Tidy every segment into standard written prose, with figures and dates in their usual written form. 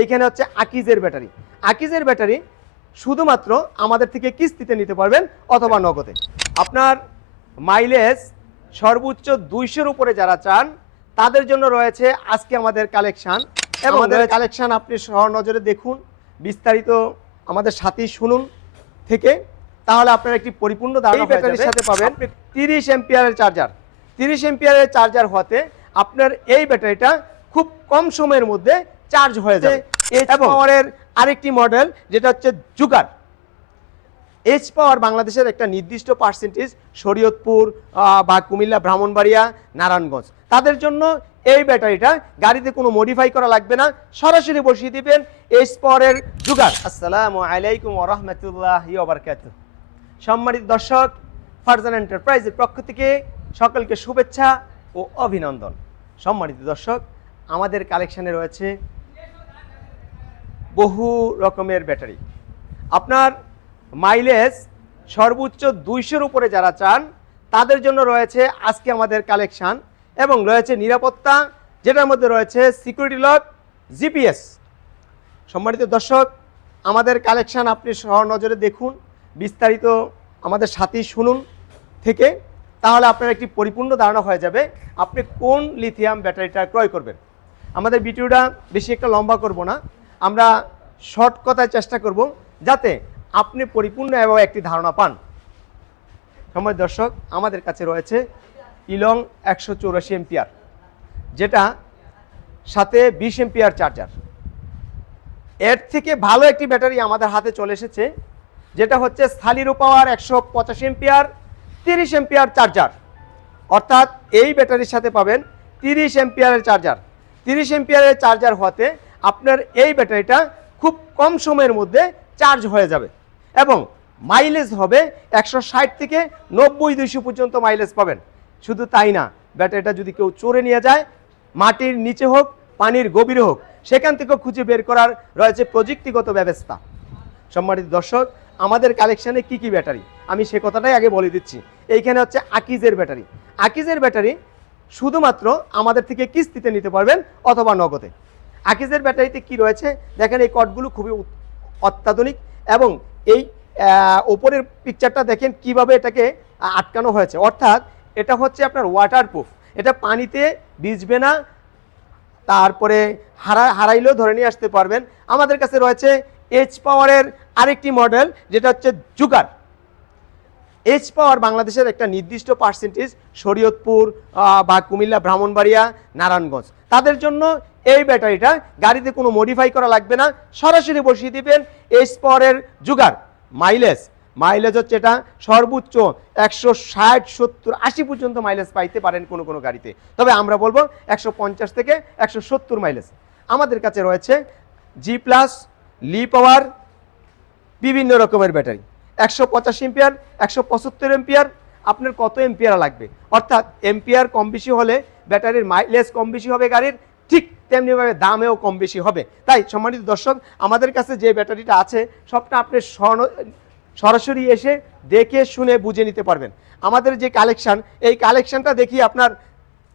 এইখানে হচ্ছে আকিজের battery. আকিজের battery শুধুমাত্র আমাদের থেকে কিস্তিতে নিতে পারবেন অথবা নগদে। আপনার মাইলেজ সর্বোচ্চ 200-র উপরে যারা চান তাদের জন্য রয়েছে আজকে আমাদের কালেকশন। এবং আমাদের কালেকশন আপনি সহনজরে দেখুন, বিস্তারিত আমাদের সাথেই শুনুন থেকে, তাহলে আপনার একটি পরিপূর্ণ ধারণা ব্যাটারির সাথে পাবেন 30 এম্পিয়ারের চার্জার। 30 এম্পিয়ারের চার্জার হতে আপনার এই ব্যাটারিটা খুব কম সময়ের মধ্যে চার্জ হয়ে যাবে। এইচ পাওয়ারের আরেকটি মডেল যেটা হচ্ছে জুগার। এইচ পাওয়ার বাংলাদেশের একটা নির্দিষ্ট পার্সেন্টেজ শরীয়তপুর বা কুমিল্লা, ব্রাহ্মণবাড়িয়া, নারায়ণগঞ্জ, তাদের জন্য এই ব্যাটারিটা গাড়িতে কোনো মডিফাই করা লাগবে না, সরাসরি বসিয়ে দিবেন এইচ পাওয়ারের জুগার। আসসালামু আলাইকুম ওয়া রাহমাতুল্লাহি ওয়া বারাকাতুহু। সম্মানিত দর্শক, ফারজান এন্টারপ্রাইজের পক্ষ থেকে সকলকে শুভেচ্ছা ও অভিনন্দন। সম্মানিত দর্শক, আমাদের কালেকশনে রয়েছে বহু রকমের ব্যাটারি। আপনার মাইলেজ সর্বোচ্চ 200-র উপরে যারা চান তাদের জন্য রয়েছে আজকে আমাদের কালেকশন। এবং রয়েছে নিরাপত্তা, যেটার মধ্যে রয়েছে সিকিউরিটি লক, জিপিএস। সম্মানিত দর্শক, আমাদের কালেকশন আপনি সহনজরে দেখুন, বিস্তারিত আমাদের সাথেই শুনুন থেকে, তাহলে আপনার একটি পরিপূর্ণ ধারণা হয়ে যাবে আপনি কোন লিথিয়াম ব্যাটারিটা ক্রয় করবেন। আমাদের ভিডিওটা বেশি একটা লম্বা করব না, আমরা শর্ট কথায় চেষ্টা করব যাতে আপনি পরিপূর্ণ এবং একটি ধারণা পান। সম্মানিত দর্শক, আমাদের কাছে রয়েছে ইলং 184 এম্পিয়ার, যেটা সাথে 20 এম্পিয়ার চার্জার। এর থেকে ভালো একটি ব্যাটারি আমাদের হাতে চলে এসেছে, যেটা হচ্ছে সালিরো পাওয়ার 185 এম্পিয়ার 30 এম্পিয়ার চার্জার। অর্থাৎ এই ব্যাটারির সাথে পাবেন 30 এম্পিয়ারের চার্জার। 30 এম্পিয়ারের চার্জার হতে আপনার এই ব্যাটারিটা খুব কম সময়ের মধ্যে চার্জ হয়ে যাবে এবং মাইলেজ হবে 160 থেকে 90-200 পর্যন্ত মাইলেজ পাবেন। শুধু তাই না, ব্যাটারিটা যদি কেউ চোরে নিয়ে যায়, মাটির নিচে হোক, পানির গভীরে হোক, সেখান থেকেও খুঁজে বের করার রয়েছে প্রযুক্তিগত ব্যবস্থা। সম্মানিত দর্শক, আমাদের কালেকশানে কি কি ব্যাটারি আমি সে কথাটাই আগে বলে দিচ্ছি। এইখানে হচ্ছে আকিজের ব্যাটারি। আকিজের ব্যাটারি শুধুমাত্র আমাদের থেকে কিস্তিতে নিতে পারবেন অথবা নগদে। আকিজের ব্যাটারিতে কি রয়েছে দেখেন, এই কর্ডগুলো খুবই অত্যাধুনিক এবং এই ওপরের পিকচারটা দেখেন কিভাবে এটাকে আটকানো হয়েছে। অর্থাৎ এটা হচ্ছে আপনার ওয়াটারপ্রুফ, এটা পানিতে ভিজবে না, তারপরে হারাইলেও ধরে নিয়ে আসতে পারবেন। আমাদের কাছে রয়েছে এইচ পাওয়ারের আরেকটি মডেল যেটা হচ্ছে জুগার। এইচ পাওয়ার বাংলাদেশের একটা নির্দিষ্ট পার্সেন্টেজ শরীয়তপুর বা কুমিল্লা, ব্রাহ্মণবাড়িয়া, নারায়ণগঞ্জ, তাদের জন্য এই ব্যাটারিটা গাড়িতে কোনো মডিফাই করা লাগবে না, সরাসরি বসিয়ে দিবেন এইচ পাওয়ারের জুগার। মাইলেজ হচ্ছে এটা সর্বোচ্চ 160, 70, 80 পর্যন্ত মাইলেজ পাইতে পারেন কোনো গাড়িতে, তবে আমরা বলবো 150 থেকে 170 মাইলেজ। আমাদের কাছে রয়েছে জি প্লাস, লি পাওয়ার, বিভিন্ন রকমের ব্যাটারি। 185 এম্পিয়ার, 175 এম্পিয়ার, আপনার কত এম্পিয়ার লাগবে। অর্থাৎ এম্পিয়ার কম বেশি হলে ব্যাটারির মাইলেজ কম বেশি হবে গাড়ির, ঠিক তেমনিভাবে দামেও কম বেশি হবে। তাই সম্মানিত দর্শক, আমাদের কাছে যে ব্যাটারিটা আছে সবটা আপনি সরাসরি এসে দেখে শুনে বুঝে নিতে পারবেন। আমাদের যে কালেকশন, এই কালেকশনটা দেখি আপনার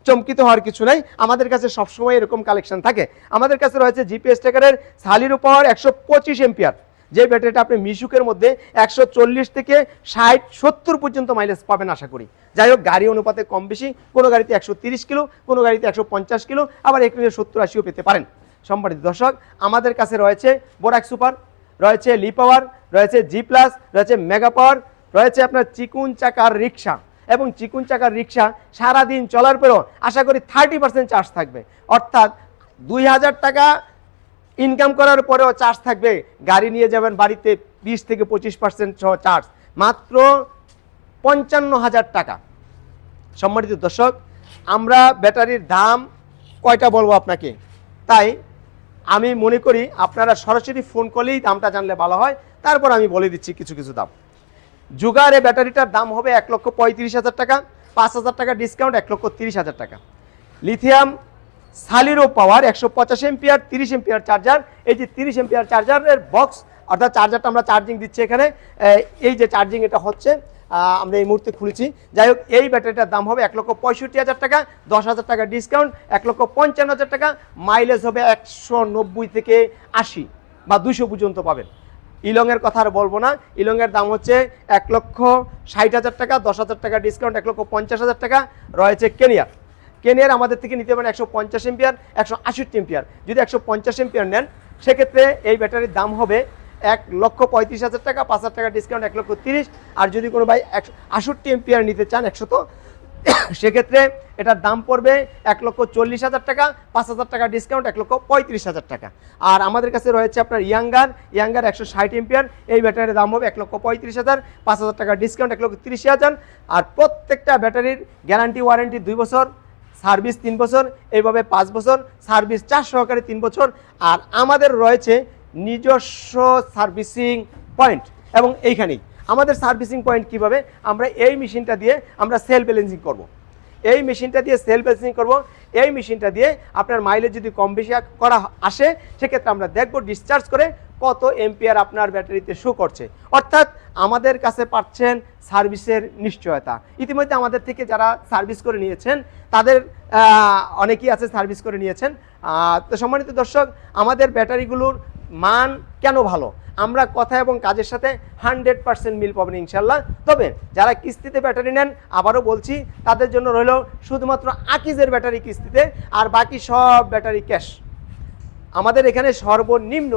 চমকিত হওয়ার কিছু নাই, আমাদের কাছে সবসময় এরকম কালেকশন থাকে। আমাদের কাছে রয়েছে জিপিএস ট্র্যাকারের সালিরো পাওয়ার 125 এম্পিয়ার, যে ব্যাটারিটা আপনি মিশুকের মধ্যে 140 থেকে 60-70 পর্যন্ত মাইলেজ পাবেন আশা করি। যাই হোক, গাড়ি অনুপাতে কম বেশি, কোনো গাড়িতে 130 কিলো, কোনো গাড়িতে 150 কিলো, আবার একটু 70-80ও পেতে পারেন। সম্মানিত দর্শক, আমাদের কাছে রয়েছে বোরাক সুপার, রয়েছে লি পাওয়ার, রয়েছে জি প্লাস, রয়েছে মেগা পাওয়ার, রয়েছে আপনার চিকুন চাকার রিক্সা। এবং চিকুন চাকার রিক্সা সারাদিন চলার পরেও আশা করি 30% চার্জ থাকবে। অর্থাৎ 2000 টাকা ইনকাম করার পরেও চার্জ থাকবে, গাড়ি নিয়ে যাবেন বাড়িতে 20 থেকে 25% সহ চার্জ, মাত্র 55,000 টাকা। সম্মানিত দর্শক, আমরা ব্যাটারির দাম কয়টা বলবো আপনাকে, তাই আমি মনে করি আপনারা সরাসরি ফোন করলেই দামটা জানলে ভালো হয়। তারপর আমি বলে দিচ্ছি কিছু দাম। জুগার এই ব্যাটারিটার দাম হবে 1,35,000 টাকা, 5,000 টাকা ডিসকাউন্ট, 1,30,000 টাকা। লিথিয়াম সালিরো পাওয়ার 185 এম্পিয়ার 30 এম্পিয়ার চার্জার। এই যে 30 এম্পিয়ার চার্জারের বক্স, অর্থাৎ চার্জারটা আমরা চার্জিং দিচ্ছি এখানে, এই যে চার্জিং এটা হচ্ছে আমরা এই মুহূর্তে খুলেছি। যাই হোক, এই ব্যাটারিটার দাম হবে 1,65,000 টাকা, 10,000 টাকা ডিসকাউন্ট, 1,55,000 টাকা। মাইলেজ হবে 190 থেকে 80 বা 200 পর্যন্ত পাবেন। ইলংয়ের কথা আর বলবো না, ইলংয়ের দাম হচ্ছে 1,60,000 টাকা, 10,000 টাকা ডিসকাউন্ট, 1,50,000 টাকা। রয়েছে কেনিয়ার, কেনিয়ার আমাদের থেকে নিতে পারেন 150 এম্পিয়ার, 168 এম্পিয়ার। যদি 150 এম্পিয়ার নেন সেক্ষেত্রে এই ব্যাটারির দাম হবে 1,35,000 টাকা, 5,000 টাকা ডিসকাউন্ট, 1,30,000। আর যদি কোনো ভাই 168 এম্পিয়ার নিতে চান 100, সেক্ষেত্রে এটার দাম পড়বে 1,40,000 টাকা, 5,000 টাকা ডিসকাউন্ট, 1,35,000 টাকা। আর আমাদের কাছে রয়েছে আপনার ইয়াঙ্গার 160 এম্পিয়ার, এই ব্যাটারির দাম হবে 1,35,000, 5,000 টাকা ডিসকাউন্ট, 1,30,000। আর প্রত্যেকটা ব্যাটারির গ্যারান্টি ওয়ারেন্টি 2 বছর, সার্ভিস 3 বছর, এইভাবে 5 বছর, সার্ভিস চার্জ সহকারে 3 বছর। আর আমাদের রয়েছে নিজস্ব সার্ভিসিং পয়েন্ট, এবং এইখানেই আমাদের সার্ভিসিং পয়েন্ট কিভাবে, আমরা এই মেশিনটা দিয়ে আমরা সেলফ ব্যালেন্সিং করব। এই মেশিনটা দিয়ে সেলফ ব্যালেন্সিং করব। এই মেশিনটা দিয়ে আপনার মাইলেজ যদি কম বেশি করা আসে সেক্ষেত্রে আমরা দেখব ডিসচার্জ করে কত এম্পিয়ার আপনার ব্যাটারিতে শো করছে। অর্থাৎ আমাদের কাছে পাচ্ছেন সার্ভিসের নিশ্চয়তা। ইতিমধ্যে আমাদের থেকে যারা সার্ভিস করে নিয়েছেন তাদের অনেকেই আছে সার্ভিস করে নিয়েছেন। তো সম্মানিত দর্শক, আমাদের ব্যাটারিগুলোর মান কেন ভালো, আমরা কথা এবং কাজের সাথে 100% মিল পাবেন ইনশাল্লাহ। তবে যারা কিস্তিতে ব্যাটারি নেন, আবারও বলছি, তাদের জন্য রইল শুধুমাত্র আকিজের ব্যাটারি কিস্তিতে, আর বাকি সব ব্যাটারি ক্যাশ। আমাদের এখানে সর্বনিম্ন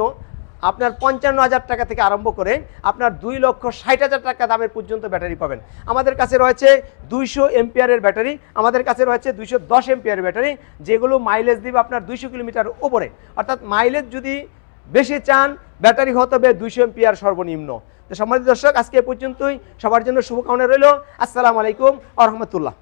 আপনার 55,000 টাকা থেকে আরম্ভ করে আপনার 2,60,000 টাকা দামের পর্যন্ত ব্যাটারি পাবেন। আমাদের কাছে রয়েছে 200 এম্পিয়ারের ব্যাটারি, আমাদের কাছে রয়েছে 210 এম্পিয়ারের ব্যাটারি, যেগুলো মাইলেজ দিবে আপনার 200 কিলোমিটার উপরে। অর্থাৎ মাইলেজ যদি বেশি চান, ব্যাটারি হতে হবে 200 এম্পিয়ার সর্বনিম্ন। তো সম্মানিত দর্শক, আজকে এ পর্যন্তই। সবার জন্য শুভকামনা রইল। আসসালামু আলাইকুম ওয়া রাহমাতুল্লাহ।